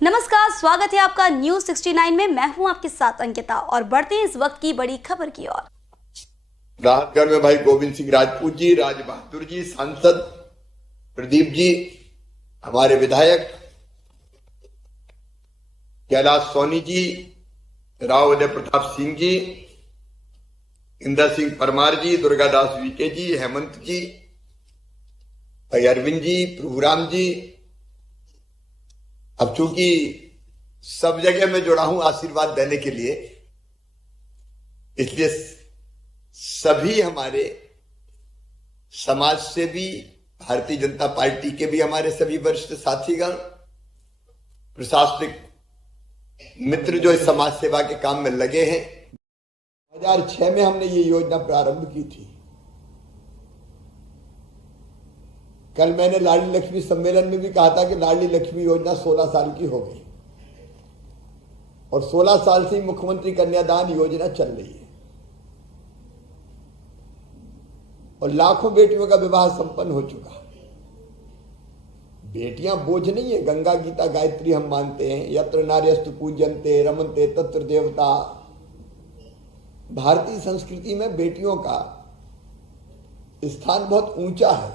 नमस्कार, स्वागत है आपका न्यूज 69 में। मैं हूं आपके साथ अंकिता और बढ़ते हैं इस वक्त की बड़ी खबर की ओर। राहतगढ़ में भाई गोविंद सिंह राजपूत जी, राज बहादुर जी, सांसद प्रदीप जी, हमारे विधायक कैलाश सोनी जी, राव उदय प्रताप सिंह जी, इंदर सिंह परमार जी, दुर्गादास वीके जी, हेमंत जी, अरविंद जी, प्रभुराम जी। अब चूंकि सब जगह मैं जुड़ा हूं आशीर्वाद देने के लिए, इसलिए सभी हमारे समाज से भी, भारतीय जनता पार्टी के भी हमारे सभी वरिष्ठ साथीगण, प्रशासनिक मित्र जो इस समाज सेवा के काम में लगे हैं। 2006 में हमने ये योजना प्रारंभ की थी। कल मैंने लाडली लक्ष्मी सम्मेलन में भी कहा था कि लाडली लक्ष्मी योजना 16 साल की हो गई और 16 साल से मुख्यमंत्री कन्यादान योजना चल रही है और लाखों बेटियों का विवाह संपन्न हो चुका। बेटियां बोझ नहीं है। गंगा गीता गायत्री हम मानते हैं, यत्र नार्यस्तु पूज्यन्ते रमन्ते तत्र देवता। भारतीय संस्कृति में बेटियों का स्थान बहुत ऊंचा है,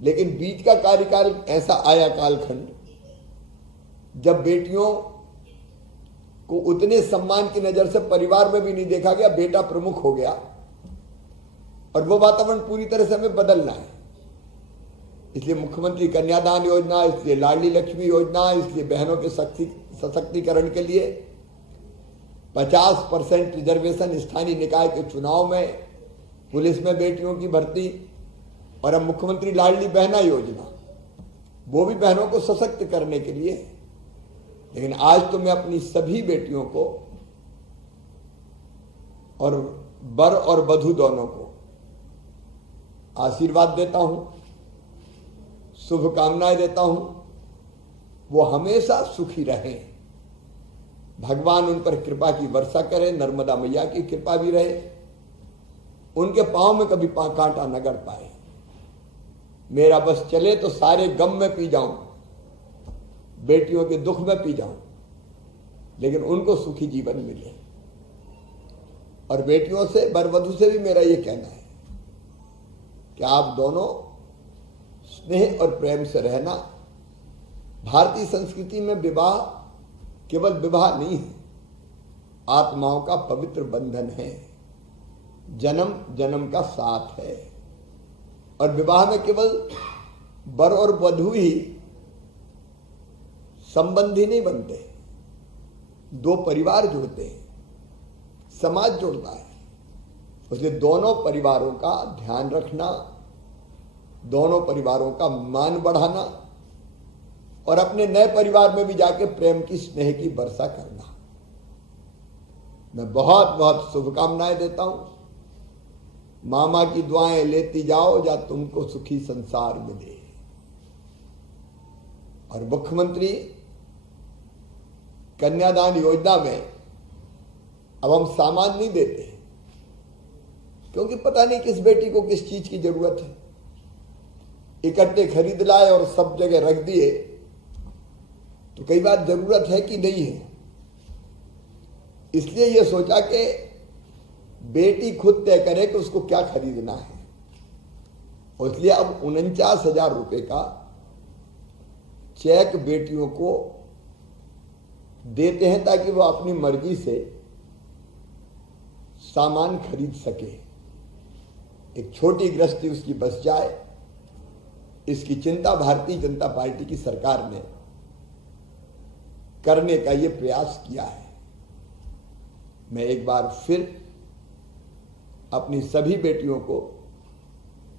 लेकिन बीच का कार्यकाल ऐसा आया, कालखंड, जब बेटियों को उतने सम्मान की नजर से परिवार में भी नहीं देखा गया। बेटा प्रमुख हो गया और वो वातावरण पूरी तरह से हमें बदलना है। इसलिए मुख्यमंत्री कन्यादान योजना, इसलिए लाडली लक्ष्मी योजना, इसलिए बहनों के सशक्तिकरण के लिए 50% रिजर्वेशन, स्थानीय निकाय के चुनाव में, पुलिस में बेटियों की भर्ती, और अब मुख्यमंत्री लाडली बहना योजना, वो भी बहनों को सशक्त करने के लिए। लेकिन आज तो मैं अपनी सभी बेटियों को और वर और वधू दोनों को आशीर्वाद देता हूं, शुभकामनाएं देता हूं। वो हमेशा सुखी रहें, भगवान उन पर कृपा की वर्षा करे, नर्मदा मैया की कृपा भी रहे, उनके पांव में कभी कांटा न गड़ पाए। मेरा बस चले तो सारे गम में पी जाऊं, बेटियों के दुख में पी जाऊं, लेकिन उनको सुखी जीवन मिले। और बेटियों से, वर वधू से भी मेरा ये कहना है कि आप दोनों स्नेह और प्रेम से रहना। भारतीय संस्कृति में विवाह केवल विवाह नहीं है, आत्माओं का पवित्र बंधन है, जन्म जन्म का साथ है। और विवाह में केवल वर और वधू ही संबंधी नहीं बनते, दो परिवार जुड़ते हैं, समाज जुड़ता है। इसलिए दोनों परिवारों का ध्यान रखना, दोनों परिवारों का मान बढ़ाना और अपने नए परिवार में भी जाके प्रेम की, स्नेह की वर्षा करना। मैं बहुत बहुत शुभकामनाएं देता हूं। मामा की दुआएं लेती जाओ, जा तुमको सुखी संसार मिले। और मुख्यमंत्री कन्यादान योजना में अब हम सामान नहीं देते, क्योंकि पता नहीं किस बेटी को किस चीज की जरूरत है। इकट्ठे खरीद लाए और सब जगह रख दिए तो कई बार जरूरत है कि नहीं है। इसलिए यह सोचा कि बेटी खुद तय करे कि उसको क्या खरीदना है। और इसलिए अब 49,000 रुपए का चेक बेटियों को देते हैं ताकि वो अपनी मर्जी से सामान खरीद सके, एक छोटी गृहस्थी उसकी बच जाए। इसकी चिंता भारतीय जनता पार्टी की सरकार ने करने का ये प्रयास किया है। मैं एक बार फिर अपनी सभी बेटियों को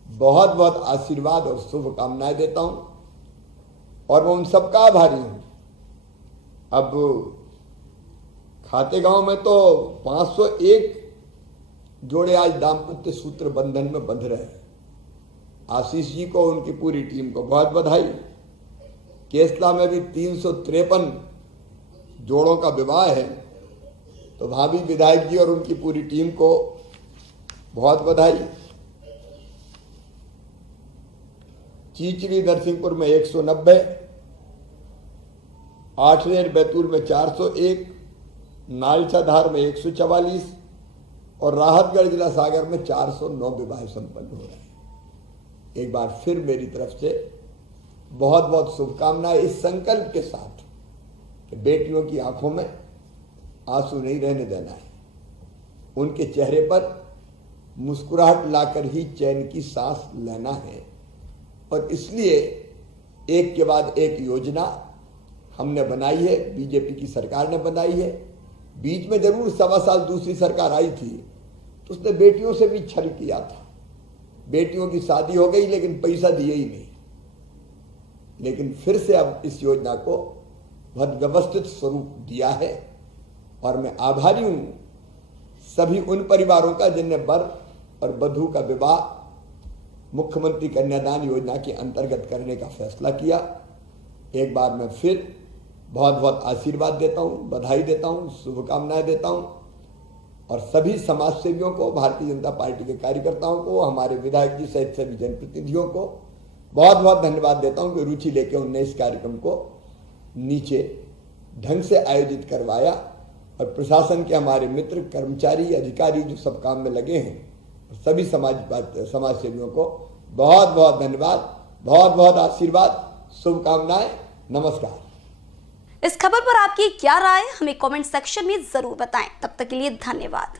बहुत बहुत आशीर्वाद और शुभकामनाएं देता हूं और मैं उन सबका आभारी हूं। अब खातेगांव में तो 501 जोड़े आज दाम्पत्य सूत्र बंधन में बंध रहे हैं। आशीष जी को, उनकी पूरी टीम को बहुत बधाई। केसला में भी 353 जोड़ों का विवाह है, तो भाभी विधायक जी और उनकी पूरी टीम को बहुत बधाई। चीचली नरसिंहपुर में 190, 8 बैतूल में 401, नालछाधार में 144 और राहतगढ़ जिला सागर में 409 विवाह संपन्न हो रहे हैं। एक बार फिर मेरी तरफ से बहुत बहुत शुभकामनाएं, इस संकल्प के साथ कि बेटियों की आंखों में आंसू नहीं रहने देना है, उनके चेहरे पर मुस्कुराहट लाकर ही चैन की सांस लेना है। और इसलिए एक के बाद एक योजना हमने बनाई है, बीजेपी की सरकार ने बनाई है। बीच में जरूर 1.25 साल दूसरी सरकार आई थी तो उसने बेटियों से भी छल किया था, बेटियों की शादी हो गई लेकिन पैसा दिए ही नहीं। लेकिन फिर से अब इस योजना को बहुत व्यवस्थित स्वरूप दिया है और मैं आभारी हूं सभी उन परिवारों का जिनने वर और वधू का विवाह मुख्यमंत्री कन्यादान योजना के अंतर्गत करने का फैसला किया। एक बार मैं फिर बहुत बहुत आशीर्वाद देता हूं, बधाई देता हूं, शुभकामनाएं देता हूं और सभी समाज सेवियों को, भारतीय जनता पार्टी के कार्यकर्ताओं को, हमारे विधायक जी सहित सभी जनप्रतिनिधियों को बहुत बहुत धन्यवाद देता हूं कि रुचि लेकर उनने इस कार्यक्रम को नीचे ढंग से आयोजित करवाया। और प्रशासन के हमारे मित्र, कर्मचारी, अधिकारी जो सब काम में लगे हैं, सभी समाज सेवियों को बहुत बहुत धन्यवाद, बहुत बहुत आशीर्वाद, शुभकामनाएं, नमस्कार। इस खबर पर आपकी क्या राय, हमें कमेंट सेक्शन में जरूर बताएं। तब तक के लिए धन्यवाद।